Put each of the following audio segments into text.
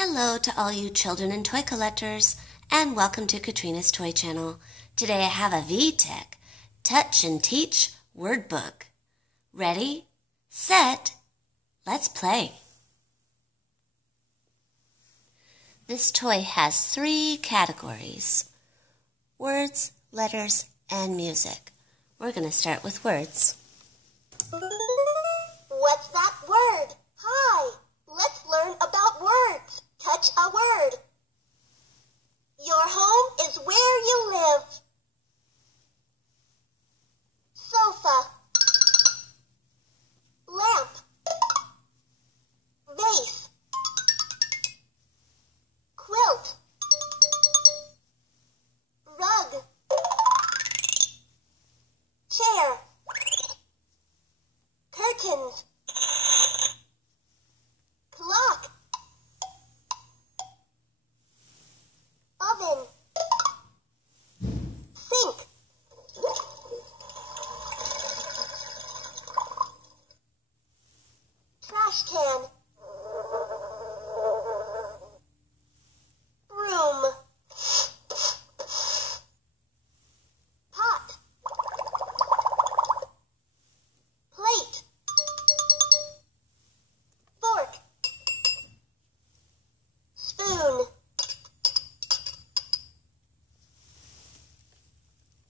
Hello to all you children and toy collectors, and welcome to Katrina's Toy Channel. Today I have a Vtech Touch and Teach word book. Ready, set, let's play. This toy has 3 categories: words, letters, and music. We're going to start with words. What's that word? Hi, let's learn about words. Touch a word. Your home is where you live. Sofa. Lamp. Vase. Quilt. Rug. Chair. Curtains. Clock. Oven. Sink. Trash can. Broom. Pot. Plate. Fork. Spoon.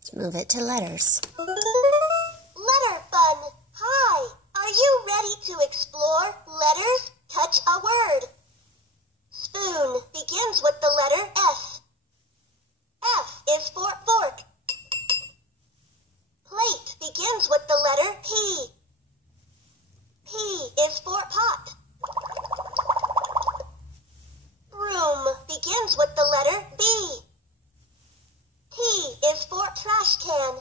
Let's move it to letters. Letter fun. Hi, are you ready to explore letters? Touch a word. Spoon begins with the letter S. F is for fork. Plate begins with the letter P. P is for pot. Broom begins with the letter B. T is for trash can.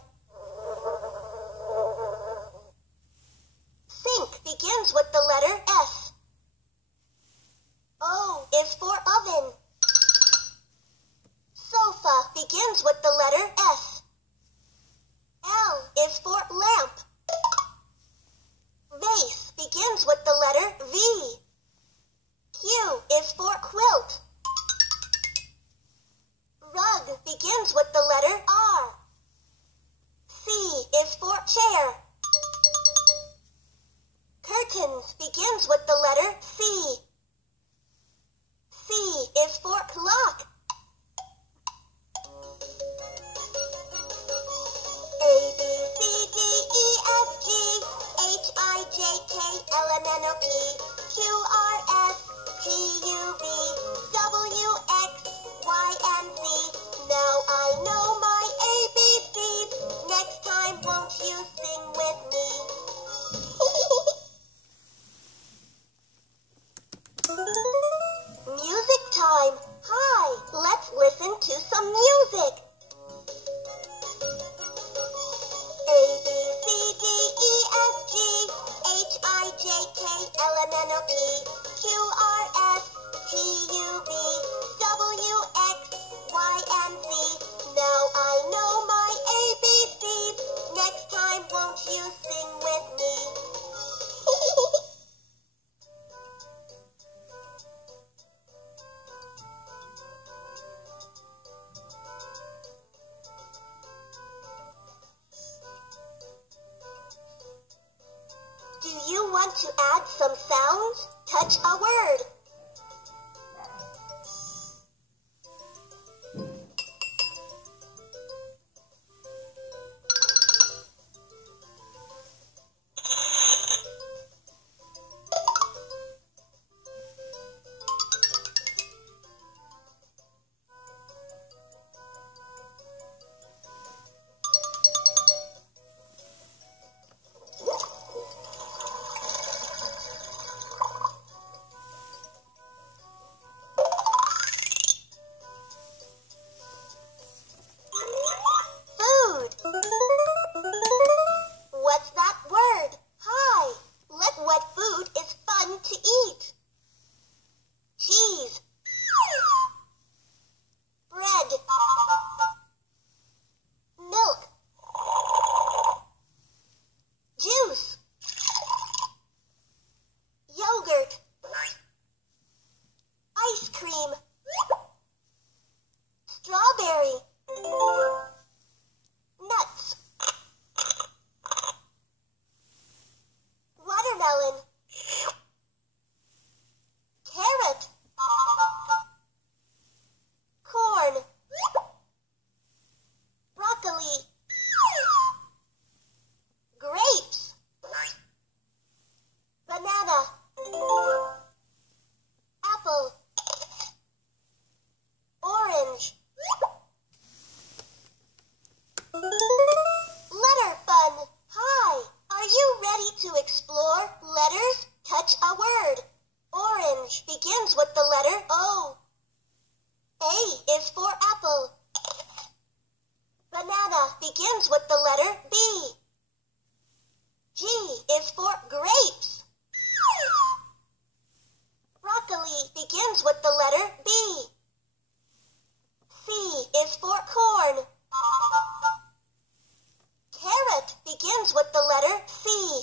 Sink begins with the letter S. O is for oven. Sofa begins with the letter S. L is for lamp. Vase begins with the letter V. Q is for quilt. Rug begins with the letter R. C is for chair. Curtains begins with the letter C. C is for clock. A, B, C, D, E, F, G, H, I, J, K, L, M, N, O, P, Q, R, S, T, U, V, W, X, Y, and Z. Now I know my ABCs. Next time, won't you sing with me? Music time. Hi, let's listen to some music. A, B, C, D, E, F, G, H, I, J, K, L, M, N, O, P, Q, R, S, T, U, V, W, X, Y, and Z. Now I know my ABCs. Next time, won't you sing with me? Do you want to add some sounds? Touch a word. begins with the letter O. A is for apple. Banana begins with the letter B. G is for grapes. Broccoli begins with the letter B. C is for corn. Carrot begins with the letter C.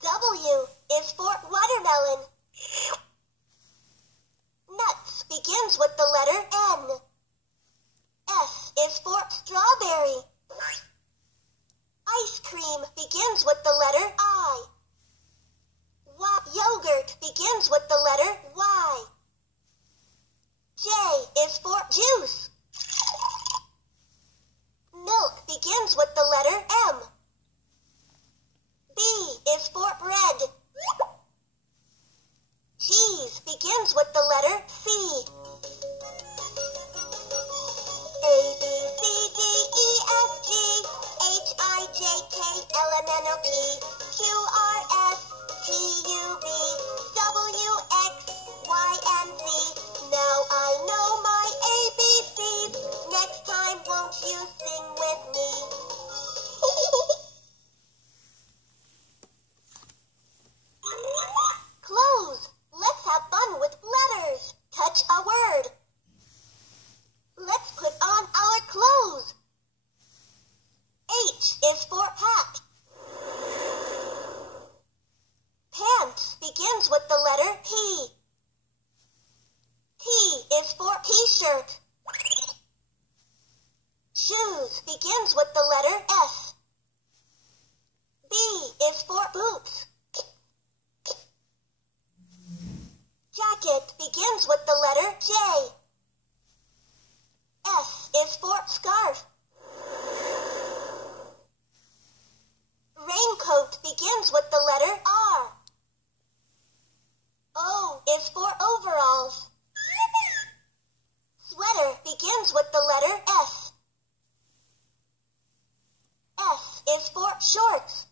W is for watermelon. Nuts begins with the letter N. S is for strawberry. Ice cream begins with the letter I. Yogurt begins with the letter Y. J is for juice. Milk begins with the letter M. B is for bread. Cheese begins with the letter C. A, B, C, D, E, F, G, H, I, J, K, L, M, N, O, P, Q, R, S, T, U, V, W, X, Y, and Z. Now I know my ABCs. Next time, won't you sing with me? Clothes. Let's have fun with letters. Touch a word. Let's put on our clothes. H is for hat. Pants begins with the letter P. T is for t-shirt. Shoes begins with the letter S. B is for boots. Jacket begins with the letter J. S is for scarf. Raincoat begins with the letter R. O is for overalls. Sweater begins with the letter S. S is for shorts.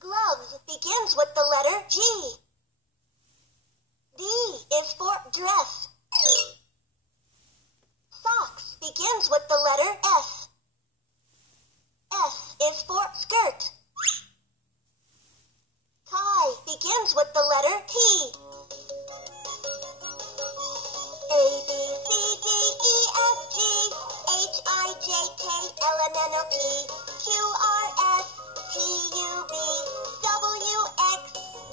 Gloves begins with the letter G. D is for dress. Socks begins with the letter S. S is for skirt. Tie begins with the letter T. A, B, C, D, E, F, G, H, I, J, K, L, M, N, O, P, Q, R, S, T, U, V, W, X,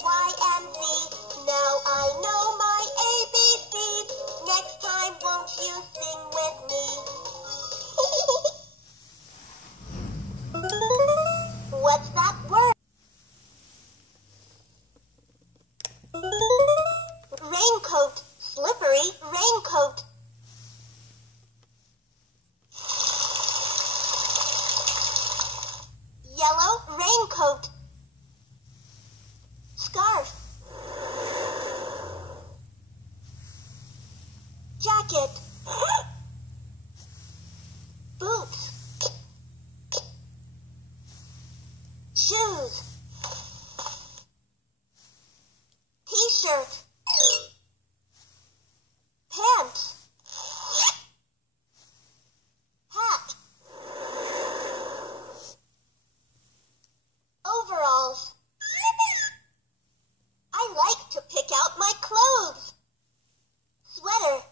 Y, and Z. Now I know my ABCs. Next time, won't you sing with me? What's that word? Raincoat. Slippery raincoat. Yellow raincoat. Scarf. Jacket. Boots. Shoes. T-shirt. Pants. Hat. Overalls. I like to pick out my clothes. Sweater.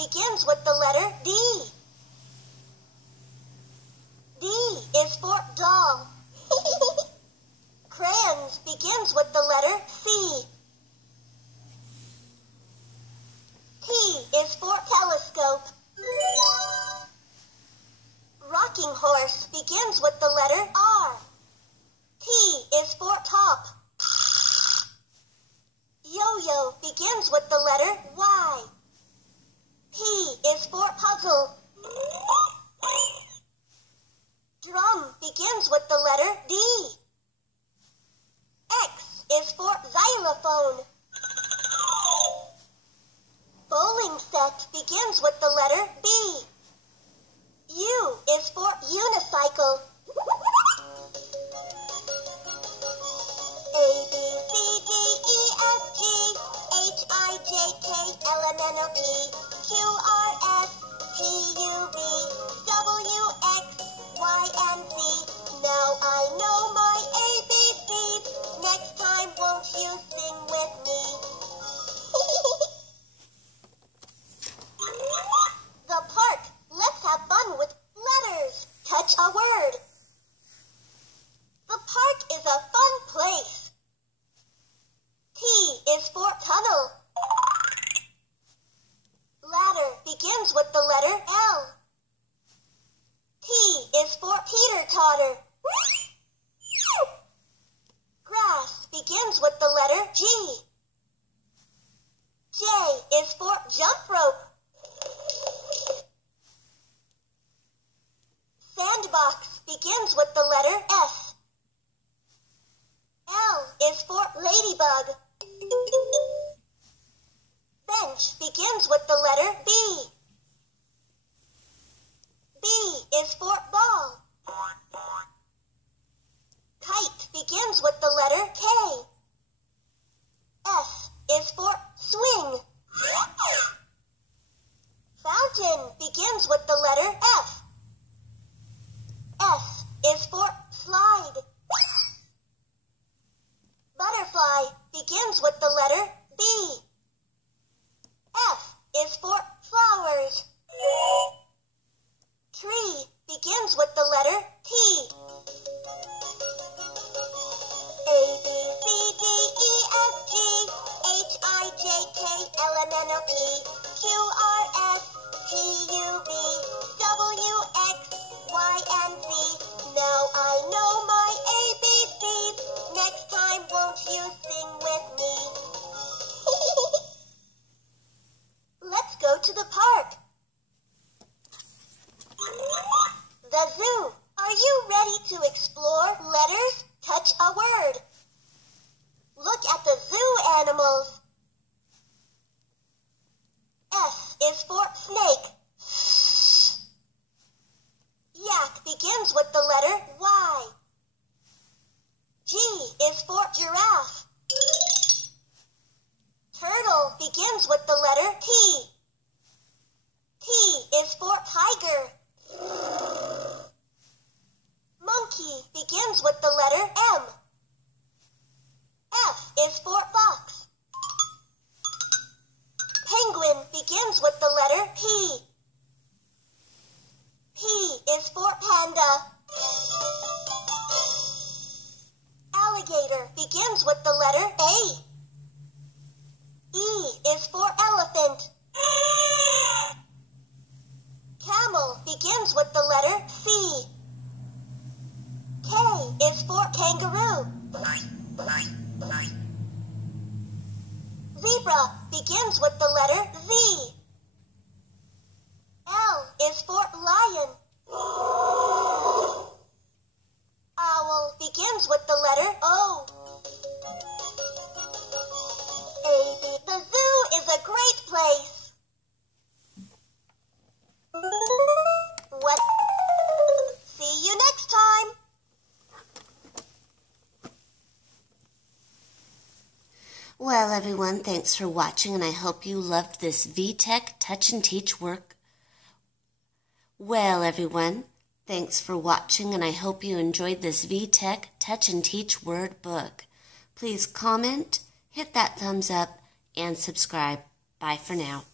begins with the letter D. D is for doll. Crayons begins with the letter C. T is for telescope. Rocking horse begins with the letter R. T is for top. Yo-yo begins with the letter Y. P is for puzzle. Drum begins with the letter D. X is for xylophone. Bowling set begins with the letter B. U is for unicycle. A, B, C, D, E, F, G, H, I, J, K, L, M, N, O, P, Q, R, S, T, U, V, W, X, Y, and Z. Now I know my ABCs. Next time, won't you sing with me? The park. Let's have fun with letters. Touch a word. The park is a fun place. T is for tunnel. Ladder begins with the letter L. T is for teeter-totter. Grass begins with the letter G. J is for jump rope. Sandbox begins with the letter S. L is for ladybug. Bench begins with the letter B. B is for ball. Kite begins with the letter K. S is for swing. Fountain begins with the letter F. S is for slide. Butterfly begins with the letter B. F is for flowers. Tree begins with the letter T. A, B, C, D, E, F, G, H, I, J, K, L, M, N, O, P, Q, R, S, T, U, V, W, X, Y, and Z. Now I know my ABCs. Next time, won't you sing with me? Let's go to the park. The zoo. Are you ready to explore letters? Touch a word. Look at the zoo animals. S is for snake. Yak begins with the letter Y. G is for giraffe. Turtle begins with the letter T. T is for tiger. Monkey begins with the letter M. F is for fox. Penguin begins with the letter P. P is for panda. Alligator begins with the letter A. E is for elephant. Camel begins with the letter C. K is for kangaroo. Zebra begins with the letter Z. L is for lion. Owl begins with the letter O. The zoo is a great place. What? See you next time. Well, everyone, thanks for watching, and I hope you loved this Vtech Touch and Teach work. Well, everyone, thanks for watching, and I hope you enjoyed this Vtech Touch and Teach word book. Please comment, hit that thumbs up, and subscribe. Bye for now.